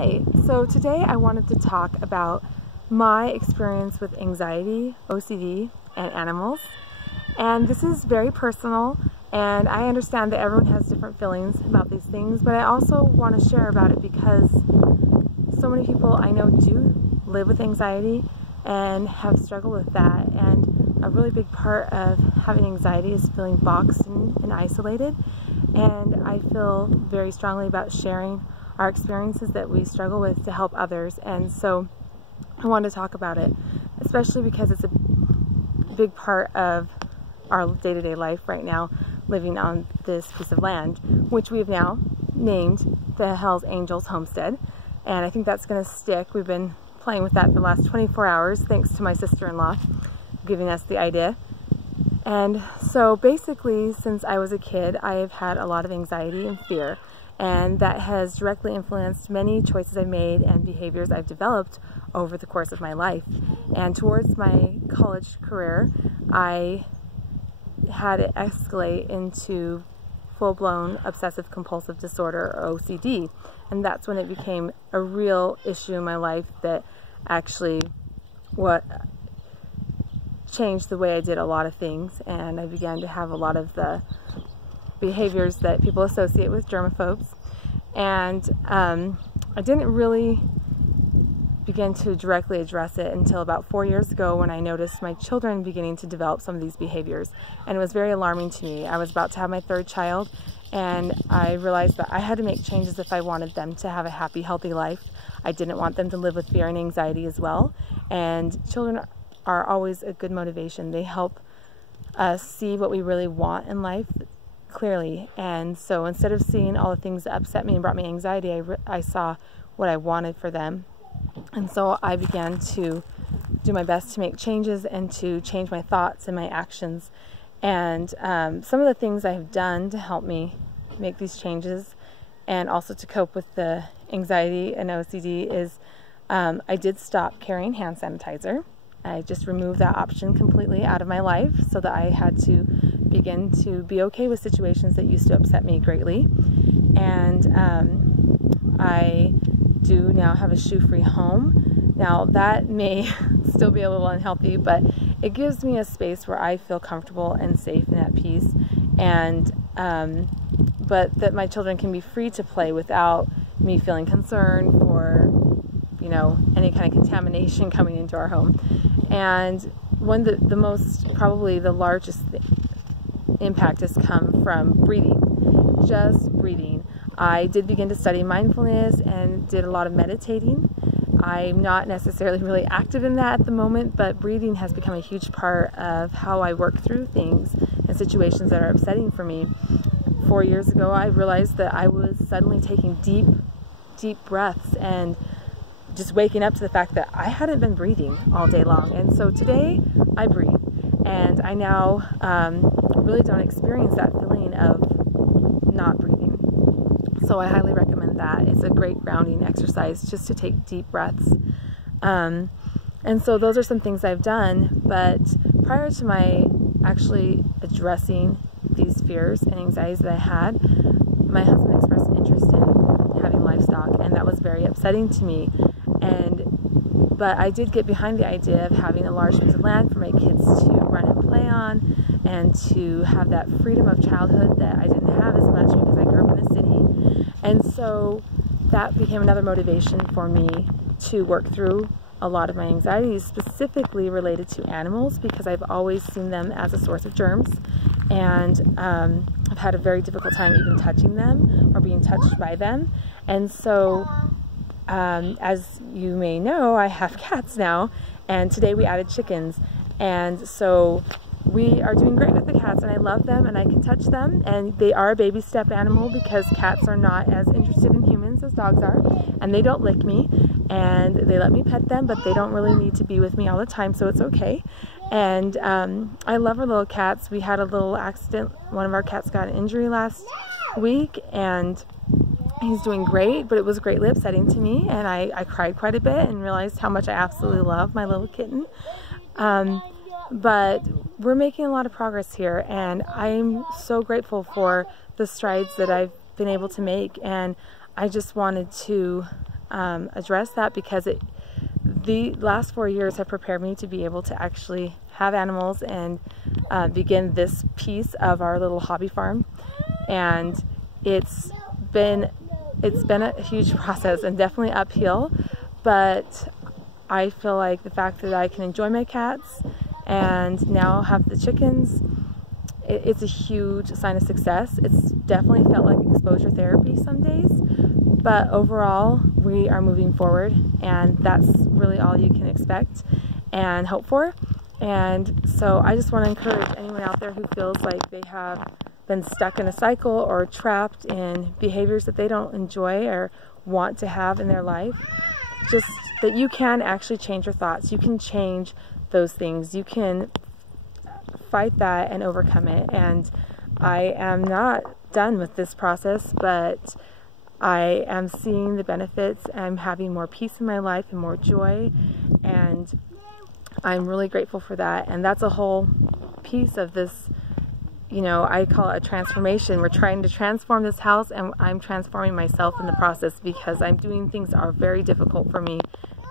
Hi, so today I wanted to talk about my experience with anxiety, OCD, and animals. And this is very personal, and I understand that everyone has different feelings about these things, but I also want to share about it because so many people I know do live with anxiety and have struggled with that. And a really big part of having anxiety is feeling boxed and isolated. And I feel very strongly about sharing our experiences that we struggle with to help others. And so I wanted to talk about it, especially because it's a big part of our day-to-day life right now, living on this piece of land, which we've now named the Hells Angels Homestead. And I think that's going to stick. We've been playing with that for the last 24 hours, thanks to my sister-in-law giving us the idea. And so basically, since I was a kid, I have had a lot of anxiety and fear, and that has directly influenced many choices I've made and behaviors I've developed over the course of my life. And towards my college career, I had it escalate into full-blown obsessive compulsive disorder, or OCD. And that's when it became a real issue in my life that actually changed the way I did a lot of things. And I began to have a lot of the behaviors that people associate with germaphobes. And I didn't really begin to directly address it until about 4 years ago, when I noticed my children beginning to develop some of these behaviors. And it was very alarming to me. I was about to have my third child, and I realized that I had to make changes if I wanted them to have a happy, healthy life. I didn't want them to live with fear and anxiety as well. And children are always a good motivation. They help us see what we really want in life clearly. And so instead of seeing all the things that upset me and brought me anxiety, I saw what I wanted for them. And so I began to do my best to make changes and to change my thoughts and my actions. And some of the things I have done to help me make these changes and also to cope with the anxiety and OCD is I did stop carrying hand sanitizer. I just removed that option completely out of my life so that I had to begin to be okay with situations that used to upset me greatly. And I do now have a shoe-free home. Now that may still be a little unhealthy, but it gives me a space where I feel comfortable and safe and at peace, and but that my children can be free to play without me feeling concerned for, you know, any kind of contamination coming into our home. And one of the most, probably the largest impact has come from breathing, just breathing. I did begin to study mindfulness and did a lot of meditating. I'm not necessarily really active in that at the moment, but breathing has become a huge part of how I work through things and situations that are upsetting for me. 4 years ago, I realized that I was suddenly taking deep, deep breaths and just waking up to the fact that I hadn't been breathing all day long. And so today I breathe, and I now really don't experience that feeling of not breathing. So I highly recommend that. It's a great grounding exercise just to take deep breaths. And so those are some things I've done. But prior to my actually addressing these fears and anxieties that I had, my husband expressed an interest in having livestock, and that was very upsetting to me. But I did get behind the idea of having a large piece of land for my kids to run and play on, and to have that freedom of childhood that I didn't have as much because I grew up in a city. And so that became another motivation for me to work through a lot of my anxieties, specifically related to animals, because I've always seen them as a source of germs, and I've had a very difficult time even touching them or being touched by them. And so as you may know, I have cats now, and today we added chickens. And so we are doing great with the cats, and I love them, and I can touch them, and they are a baby step animal because cats are not as interested in humans as dogs are, and they don't lick me, and they let me pet them, but they don't really need to be with me all the time, so it's okay. And I love our little cats. We had a little accident. One of our cats got an injury last week, and he's doing great, but it was greatly upsetting to me, and I cried quite a bit and realized how much I absolutely love my little kitten. But we're making a lot of progress here, and I'm so grateful for the strides that I've been able to make, and I just wanted to address that, because the last 4 years have prepared me to be able to actually have animals and begin this piece of our little hobby farm. And it's been a huge process and definitely uphill, but I feel like the fact that I can enjoy my cats and now have the chickens, it's a huge sign of success. It's definitely felt like exposure therapy some days, but overall we are moving forward, and that's really all you can expect and hope for. And so I just want to encourage anyone out there who feels like they have been stuck in a cycle or trapped in behaviors that they don't enjoy or want to have in their life, just that you can actually change your thoughts. You can change those things. You can fight that and overcome it. And I am not done with this process, but I am seeing the benefits. I'm having more peace in my life and more joy, and I'm really grateful for that. And that's a whole piece of this, you know, I call it a transformation. We're trying to transform this house, and I'm transforming myself in the process, because I'm doing things that are very difficult for me,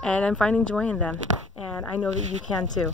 and I'm finding joy in them. And I know that you can too.